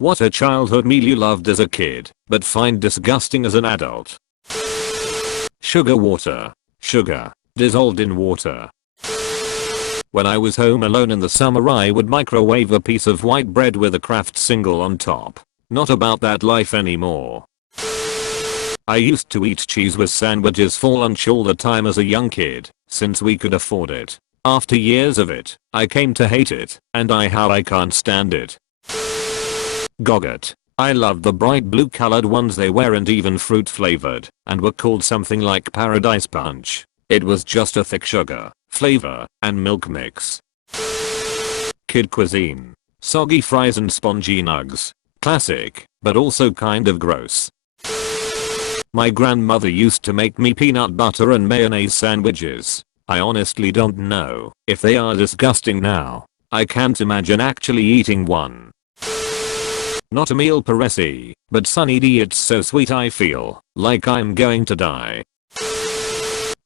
What a childhood meal you loved as a kid, but find disgusting as an adult. Sugar water. Sugar. Dissolved in water. When I was home alone in the summer I would microwave a piece of white bread with a Kraft single on top. Not about that life anymore. I used to eat cheese with sandwiches for lunch all the time as a young kid, since we could afford it. After years of it, I came to hate it, and I can't stand it. Gogurt. I loved the bright blue colored ones. They weren't even fruit flavored, and were called something like Paradise Punch. It was just a thick sugar, flavor, and milk mix. Kid cuisine. Soggy fries and spongy nugs. Classic, but also kind of gross. My grandmother used to make me peanut butter and mayonnaise sandwiches. I honestly don't know if they are disgusting now. I can't imagine actually eating one. Not a meal per se, but Sunny D, it's so sweet I feel like I'm going to die.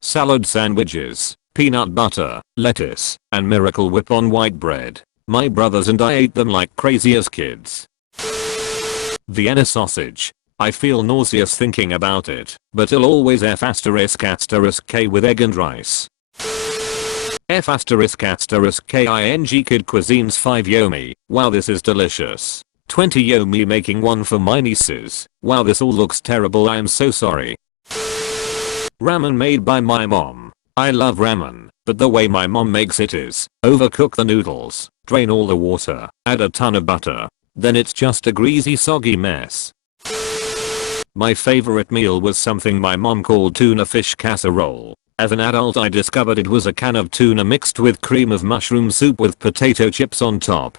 Salad sandwiches, peanut butter, lettuce, and Miracle Whip on white bread. My brothers and I ate them like crazy as kids. Vienna sausage. I feel nauseous thinking about it, but I'll always F*** K with egg and rice. F*** KING kid cuisines 5 Yomi. Wow, this is delicious. 20 Yomi making one for my nieces. Wow, this all looks terrible, I am so sorry. Ramen made by my mom. I love ramen, but the way my mom makes it is, overcook the noodles, drain all the water, add a ton of butter. Then it's just a greasy soggy mess. My favorite meal was something my mom called tuna fish casserole. As an adult I discovered it was a can of tuna mixed with cream of mushroom soup with potato chips on top.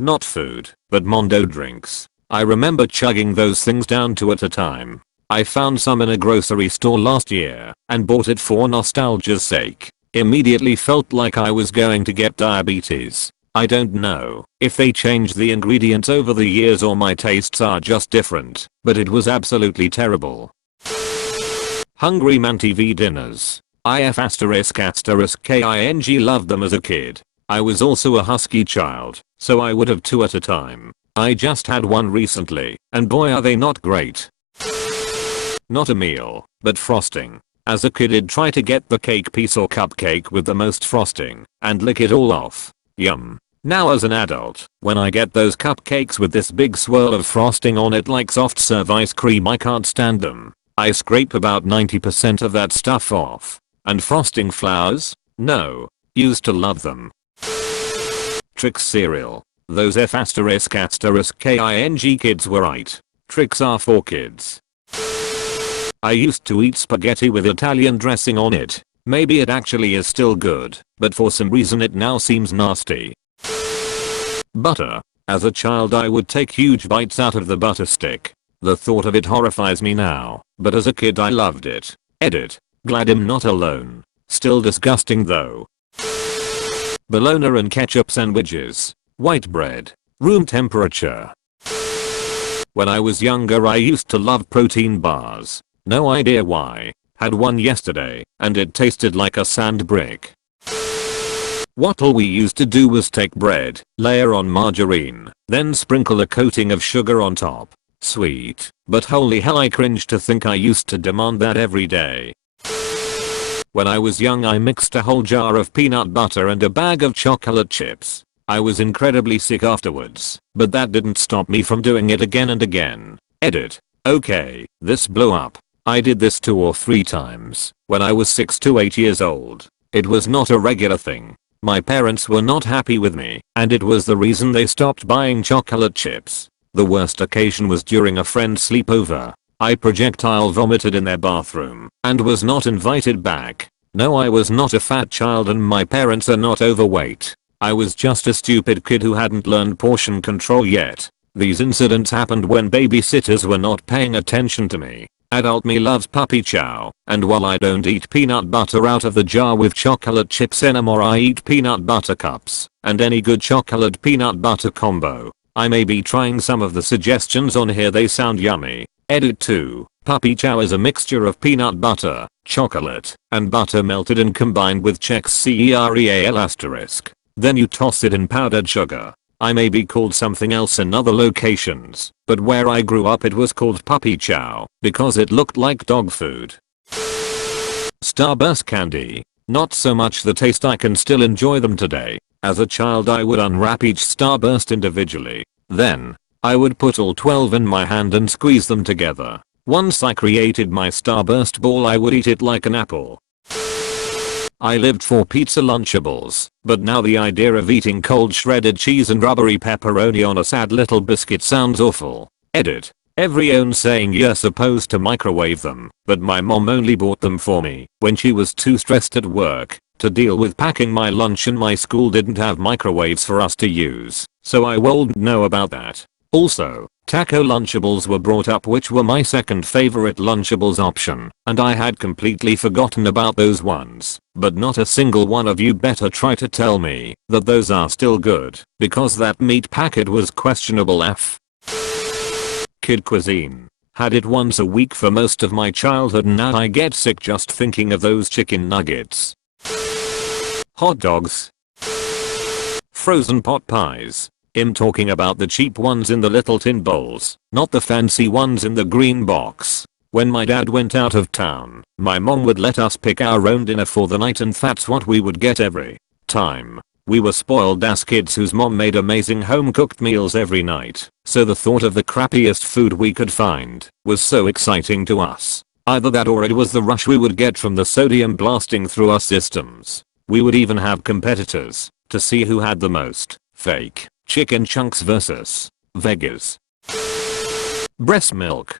Not food, but Mondo drinks. I remember chugging those things down 2 at a time. I found some in a grocery store last year and bought it for nostalgia's sake. Immediately felt like I was going to get diabetes. I don't know if they changed the ingredients over the years or my tastes are just different, but it was absolutely terrible. Hungry Man TV dinners. IF*** KING loved them as a kid. I was also a husky child, so I would have 2 at a time. I just had one recently, and boy are they not great. Not a meal, but frosting. As a kid I'd try to get the cake piece or cupcake with the most frosting, and lick it all off. Yum. Now as an adult, when I get those cupcakes with this big swirl of frosting on it like soft serve ice cream, I can't stand them. I scrape about 90% of that stuff off. And frosting flowers? No. Used to love them. Trix cereal. Those F*** KING kids were right. Trix are for kids. I used to eat spaghetti with Italian dressing on it. Maybe it actually is still good, but for some reason it now seems nasty. Butter. As a child I would take huge bites out of the butter stick. The thought of it horrifies me now, but as a kid I loved it. Edit. Glad I'm not alone. Still disgusting though. Bologna and ketchup sandwiches. White bread. Room temperature. When I was younger I used to love protein bars. No idea why. Had one yesterday, and it tasted like a sand brick. What all we used to do was take bread, layer on margarine, then sprinkle a coating of sugar on top. Sweet, but holy hell I cringe to think I used to demand that every day. When I was young I mixed a whole jar of peanut butter and a bag of chocolate chips. I was incredibly sick afterwards, but that didn't stop me from doing it again and again. Edit. Okay, this blew up. I did this 2 or 3 times when I was 6 to 8 years old. It was not a regular thing. My parents were not happy with me, and it was the reason they stopped buying chocolate chips. The worst occasion was during a friend's sleepover. I projectile vomited in their bathroom and was not invited back. No, I was not a fat child and my parents are not overweight. I was just a stupid kid who hadn't learned portion control yet. These incidents happened when babysitters were not paying attention to me. Adult me loves puppy chow, and while I don't eat peanut butter out of the jar with chocolate chips anymore, I eat peanut butter cups and any good chocolate peanut butter combo. I may be trying some of the suggestions on here, they sound yummy. Edit 2. Puppy chow is a mixture of peanut butter, chocolate, and butter melted and combined with Chex Cereal asterisk. Then you toss it in powdered sugar. I may be called something else in other locations, but where I grew up it was called puppy chow because it looked like dog food. Starburst candy. Not so much the taste, I can still enjoy them today. As a child I would unwrap each Starburst individually. Then, I would put all 12 in my hand and squeeze them together. Once I created my Starburst ball I would eat it like an apple. I lived for pizza Lunchables, but now the idea of eating cold shredded cheese and rubbery pepperoni on a sad little biscuit sounds awful. Edit. Everyone's saying you're supposed to microwave them, but my mom only bought them for me when she was too stressed at work to deal with packing my lunch, and my school didn't have microwaves for us to use, so I wouldn't know about that. Also, taco Lunchables were brought up, which were my second favorite Lunchables option, and I had completely forgotten about those ones. But not a single one of you better try to tell me that those are still good, because that meat packet was questionable AF. Kid cuisine. Had it once a week for most of my childhood, and now I get sick just thinking of those chicken nuggets. Hot dogs. Frozen pot pies. I'm talking about the cheap ones in the little tin bowls, not the fancy ones in the green box. When my dad went out of town, my mom would let us pick our own dinner for the night, and that's what we would get every time. We were spoiled as kids whose mom made amazing home cooked meals every night, so the thought of the crappiest food we could find was so exciting to us. Either that or it was the rush we would get from the sodium blasting through our systems. We would even have competitors to see who had the most fake chicken chunks versus Vegas. Breast milk.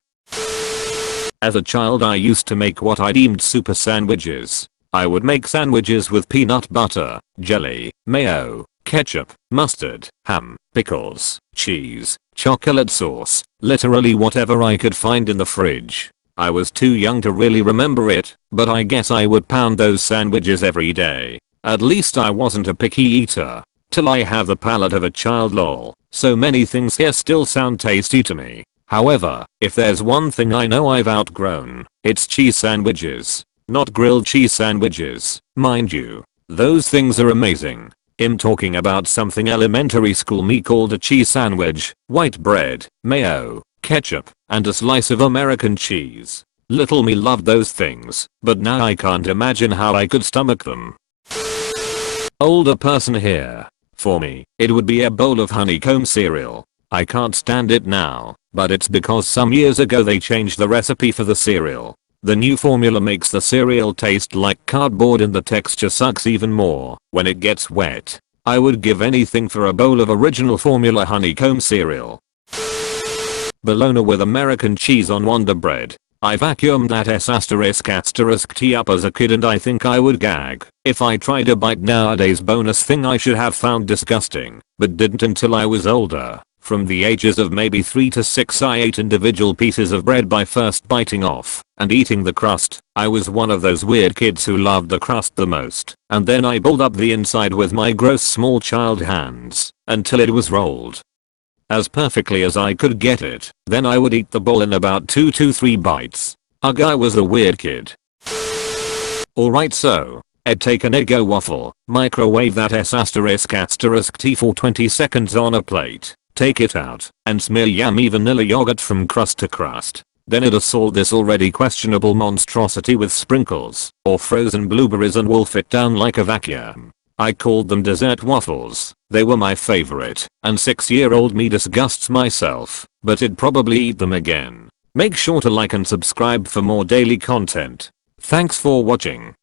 As a child I used to make what I deemed super sandwiches. I would make sandwiches with peanut butter, jelly, mayo, ketchup, mustard, ham, pickles, cheese, chocolate sauce, literally whatever I could find in the fridge. I was too young to really remember it, but I guess I would pound those sandwiches every day. At least I wasn't a picky eater. Till I have the palate of a child, lol. So many things here still sound tasty to me. However, if there's one thing I know I've outgrown, it's cheese sandwiches. Not grilled cheese sandwiches, mind you. Those things are amazing. I'm talking about something elementary school me called a cheese sandwich, white bread, mayo, ketchup, and a slice of American cheese. Little me loved those things, but now I can't imagine how I could stomach them. Older person here. For me, it would be a bowl of honeycomb cereal. I can't stand it now, but it's because some years ago they changed the recipe for the cereal. The new formula makes the cereal taste like cardboard, and the texture sucks even more when it gets wet. I would give anything for a bowl of original formula honeycomb cereal. Bologna with American cheese on Wonder Bread. I vacuumed that S***T up as a kid, and I think I would gag if I tried a bite nowadays. Bonus thing I should have found disgusting, but didn't until I was older. From the ages of maybe 3 to 6 I ate individual pieces of bread by first biting off and eating the crust. I was one of those weird kids who loved the crust the most, and then I pulled up the inside with my gross small child hands until it was rolled as perfectly as I could get it. Then I would eat the bowl in about 2 to 3 bites. Ugh, I was a weird kid. Alright, so I'd take an Eggo waffle, microwave that S***T for 20 seconds on a plate, take it out, and smear yummy vanilla yogurt from crust to crust. Then I'd assault this already questionable monstrosity with sprinkles or frozen blueberries and wolf it down like a vacuum. I called them dessert waffles. They were my favorite, and 6-year-old me disgusts myself, but I'd probably eat them again. Make sure to like and subscribe for more daily content. Thanks for watching.